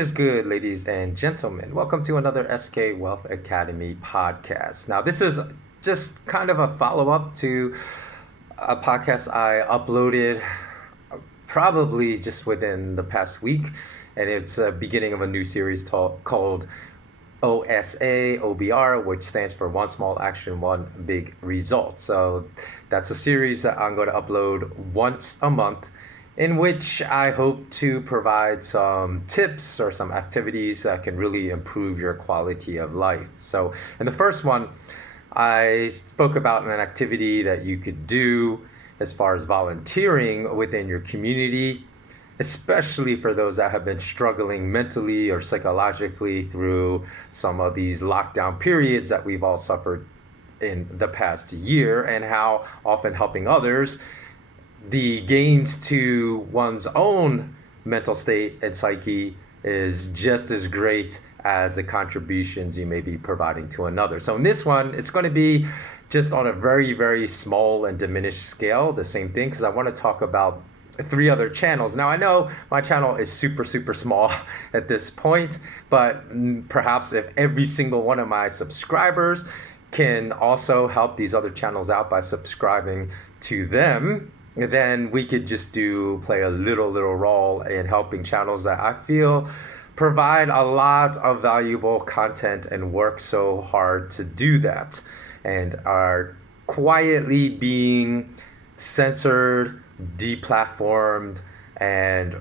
is good, ladies and gentlemen? Welcome to another SK Wealth Academy podcast. Now, this is just kind of a follow-up to a podcast I uploaded probably just within the past week, and it's a beginning of a new series called OSAOBR, which stands for One Small Action, One Big Result. So that's a series that I'm going to upload once a month, in which I hope to provide some tips or some activities that can really improve your quality of life. So in the first one, I spoke about an activity that you could do as far as volunteering within your community, especially for those that have been struggling mentally or psychologically through some of these lockdown periods that we've all suffered in the past year, and how often helping others, the gains to one's own mental state and psyche is just as great as the contributions you may be providing to another. So in this one, it's going to be just on a very, very small and diminished scale, the same thing, because I want to talk about 3 other channels. Now, I know my channel is super, super small at this point, but perhaps if every single one of my subscribers can also help these other channels out by subscribing to them, then we could just play a little role in helping channels that I feel provide a lot of valuable content and work so hard to do that, and are quietly being censored, deplatformed, and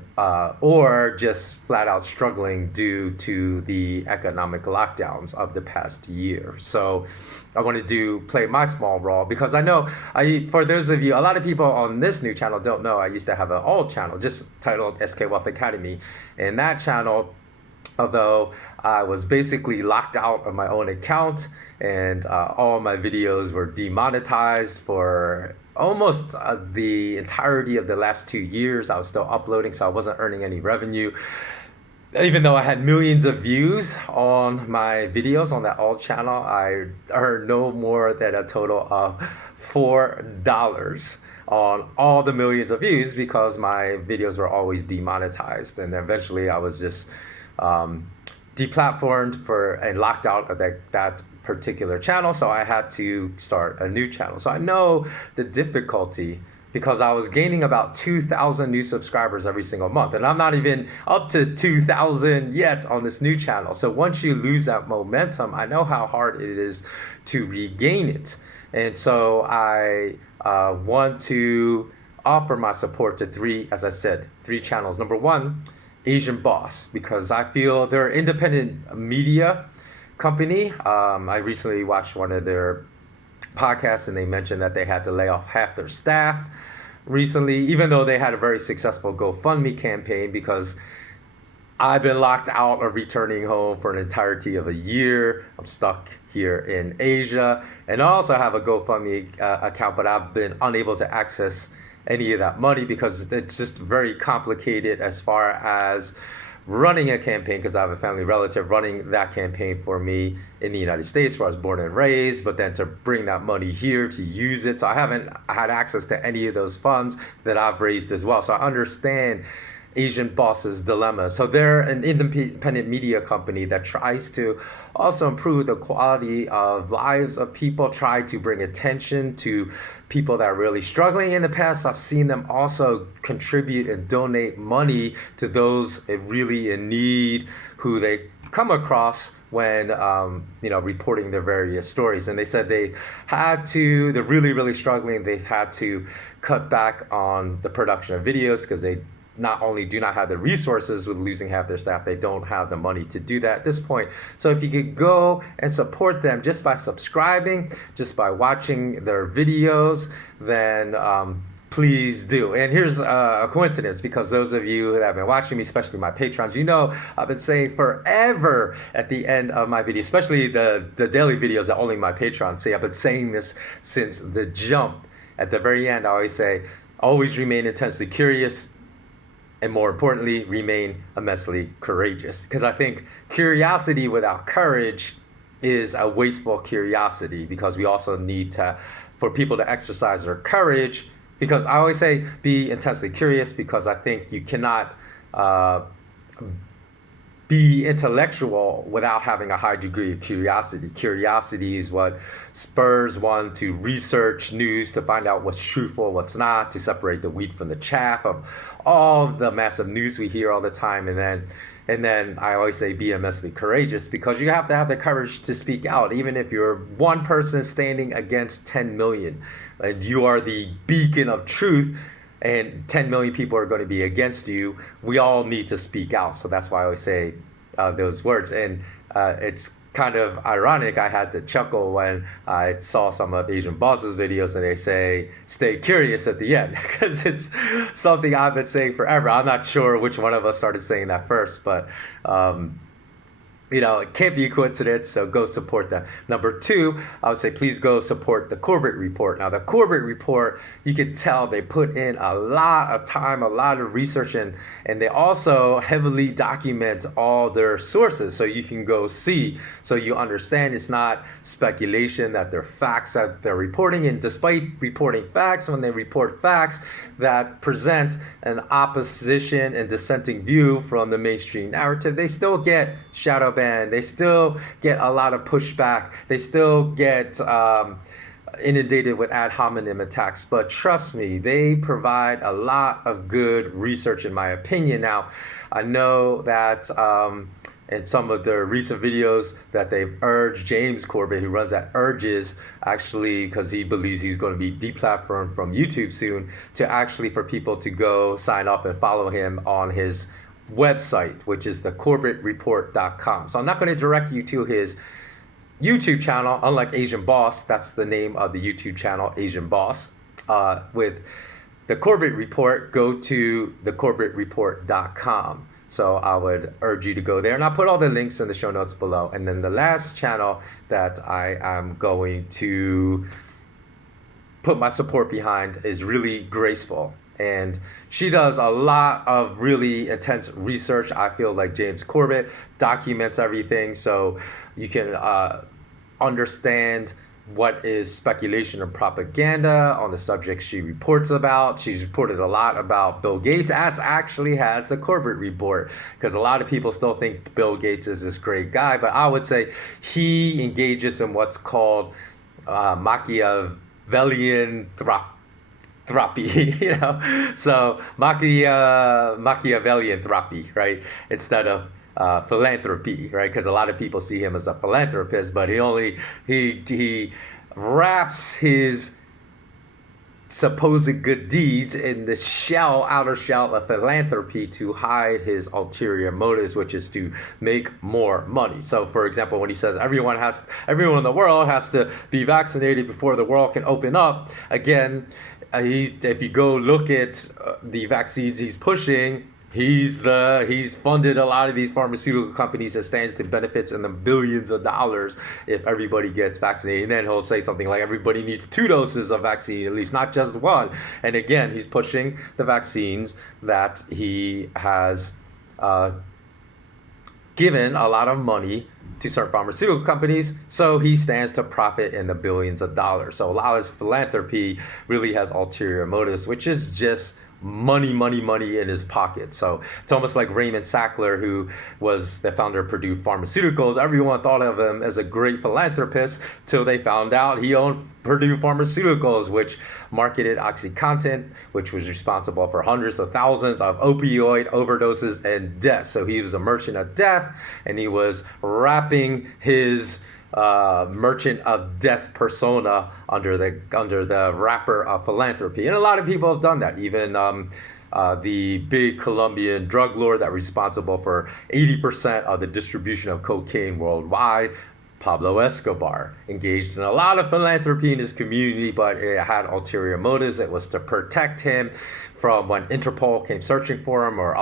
or just flat out struggling due to the economic lockdowns of the past year. So I want to play my small role, because I know, for those of you, a lot of people on this new channel don't know, I used to have an old channel just titled SK Wealth Academy. And that channel, although I was basically locked out of my own account, and all my videos were demonetized for almost the entirety of the last 2 years. I was still uploading, so I wasn't earning any revenue. Even though I had millions of views on my videos on that old channel, I earned no more than a total of $4 on all the millions of views, because my videos were always demonetized. And eventually I was just deplatformed and locked out of that particular channel, so I had to start a new channel. So I know the difficulty, because I was gaining about 2,000 new subscribers every single month, and I'm not even up to 2,000 yet on this new channel. So once you lose that momentum, I know how hard it is to regain it. And so I want to offer my support to 3 channels. Number 1, Asian Boss, because I feel they're an independent media company. I recently watched one of their podcasts, and they mentioned that they had to lay off half their staff recently, even though they had a very successful GoFundMe campaign, because I've been locked out of returning home for an entirety of a year. I'm stuck here in Asia, and I also have a GoFundMe account, but I've been unable to access any of that money because it's just very complicated as far as running a campaign, because I have a family relative running that campaign for me in the United States, where I was born and raised, but then to bring that money here to use it. So I haven't had access to any of those funds that I've raised as well. So I understand Asian Boss's dilemma. So they're an independent media company that tries to also improve the quality of lives of people, try to bring attention to people that are really struggling. In the past, I've seen them also contribute and donate money to those really in need, who they come across when reporting their various stories. And they said they're really struggling. They had to cut back on the production of videos, because they not only do not have the resources with losing half their staff, they don't have the money to do that at this point. So if you could go and support them just by subscribing, just by watching their videos, then please do. And here's a coincidence, because those of you that have been watching me, especially my patrons, I've been saying forever at the end of my video, especially the daily videos that only my patrons see. I've been saying this since the jump. At the very end, I always say, always remain intensely curious, and more importantly, remain immensely courageous. Because I think curiosity without courage is a wasteful curiosity, because we also need for people to exercise their courage. Because I always say be intensely curious, because I think you cannot be intellectual without having a high degree of curiosity. Curiosity is what spurs one to research news, to find out what's truthful, what's not, to separate the wheat from the chaff of all the massive news we hear all the time. And then I always say be immensely courageous, because you have to have the courage to speak out, even if you're one person standing against 10 million. And you are the beacon of truth, and 10 million people are going to be against you. We all need to speak out. So that's why I always say those words. And it's kind of ironic. I had to chuckle when I saw some of Asian Boss's videos and they say, stay curious at the end, because it's something I've been saying forever. I'm not sure which one of us started saying that first, but it can't be a coincidence, so go support that. Number two, I would say please go support the Corbett Report. Now, the Corbett Report, you can tell they put in a lot of time, a lot of research, and they also heavily document all their sources, so you can go see, so you understand it's not speculation, that they're facts that they're reporting. And despite reporting facts, when they report facts that present an opposition and dissenting view from the mainstream narrative, they still get shadow banned. They still get a lot of pushback. They still get inundated with ad hominem attacks. But trust me, they provide a lot of good research, in my opinion. Now, I know that in some of their recent videos that they've urged James Corbett, who runs that, urges, actually, because he believes he's going to be deplatformed from YouTube soon, to actually for people to go sign up and follow him on his website, which is thecorbettreport.com. So I'm not going to direct you to his YouTube channel, unlike Asian Boss. That's the name of the YouTube channel, Asian Boss. With the Corbett Report, go to thecorbettreport.com. So I would urge you to go there, and I'll put all the links in the show notes below. And then the last channel that I am going to put my support behind is really Graceful. And she does a lot of really intense research. I feel like James Corbett documents everything, so you can understand what is speculation or propaganda on the subject she reports about. She's reported a lot about Bill Gates, as actually has the Corbett Report, because a lot of people still think Bill Gates is this great guy, but I would say he engages in what's called Machiavellian therapy, so Machiavellian therapy, right, instead of philanthropy, right? Because a lot of people see him as a philanthropist, but he wraps his supposed good deeds in the outer shell of philanthropy to hide his ulterior motives, which is to make more money. So, for example, when he says everyone in the world has to be vaccinated before the world can open up, again, if you go look at the vaccines he's pushing, he's funded a lot of these pharmaceutical companies and stands to benefits in the billions of dollars if everybody gets vaccinated. And then he'll say something like everybody needs 2 doses of vaccine, at least, not just 1. And again, he's pushing the vaccines that he has given a lot of money to certain pharmaceutical companies, so he stands to profit in the billions of dollars. So a lot of his philanthropy really has ulterior motives, which is just money in his pocket. So it's almost like Raymond Sackler, who was the founder of Purdue Pharmaceuticals. Everyone thought of him as a great philanthropist till they found out he owned Purdue Pharmaceuticals, which marketed OxyContin, which was responsible for hundreds of thousands of opioid overdoses and deaths. So he was a merchant of death, and he was wrapping his merchant of death persona under the wrapper of philanthropy. And a lot of people have done that. Even the big Colombian drug lord that was responsible for 80% of the distribution of cocaine worldwide, Pablo Escobar, engaged in a lot of philanthropy in his community, but it had ulterior motives. It was to protect him from when Interpol came searching for him, or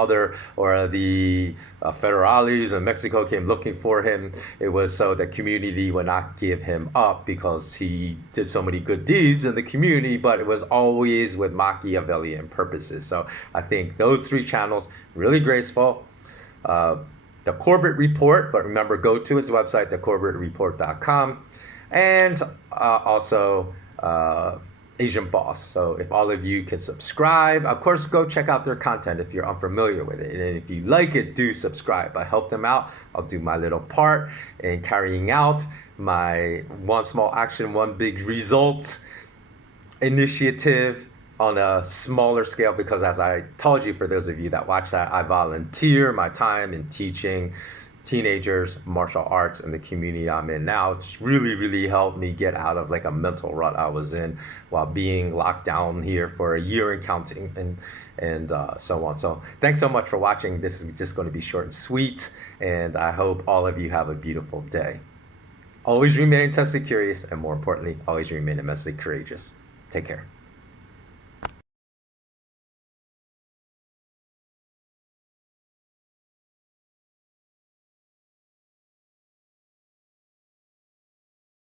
the federales in Mexico came looking for him. It was so the community would not give him up because he did so many good deeds in the community, but it was always with Machiavellian purposes. So I think those 3 channels, really Graceful, the Corbett Report, but remember, go to his website, thecorbettreport.com, and also Asian Boss. So if all of you can subscribe, of course, go check out their content if you're unfamiliar with it. And if you like it, do subscribe. I help them out. I'll do my little part in carrying out my one small action, one big result initiative on a smaller scale, because as I told you, for those of you that watch that, I volunteer my time in teaching teenagers martial arts in the community I'm in now. It's really helped me get out of like a mental rut I was in while being locked down here for a year and counting, and so on. So thanks so much for watching. This is just going to be short and sweet, and I hope all of you have a beautiful day. Always remain intensely curious, and more importantly, always remain immensely courageous. Take care.